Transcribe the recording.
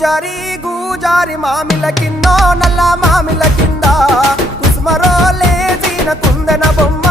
గూజారి గూజారి మామిల కిందో నల్ల మామిల కింద కుసుమరో లేచిన కుందన బొమ్మ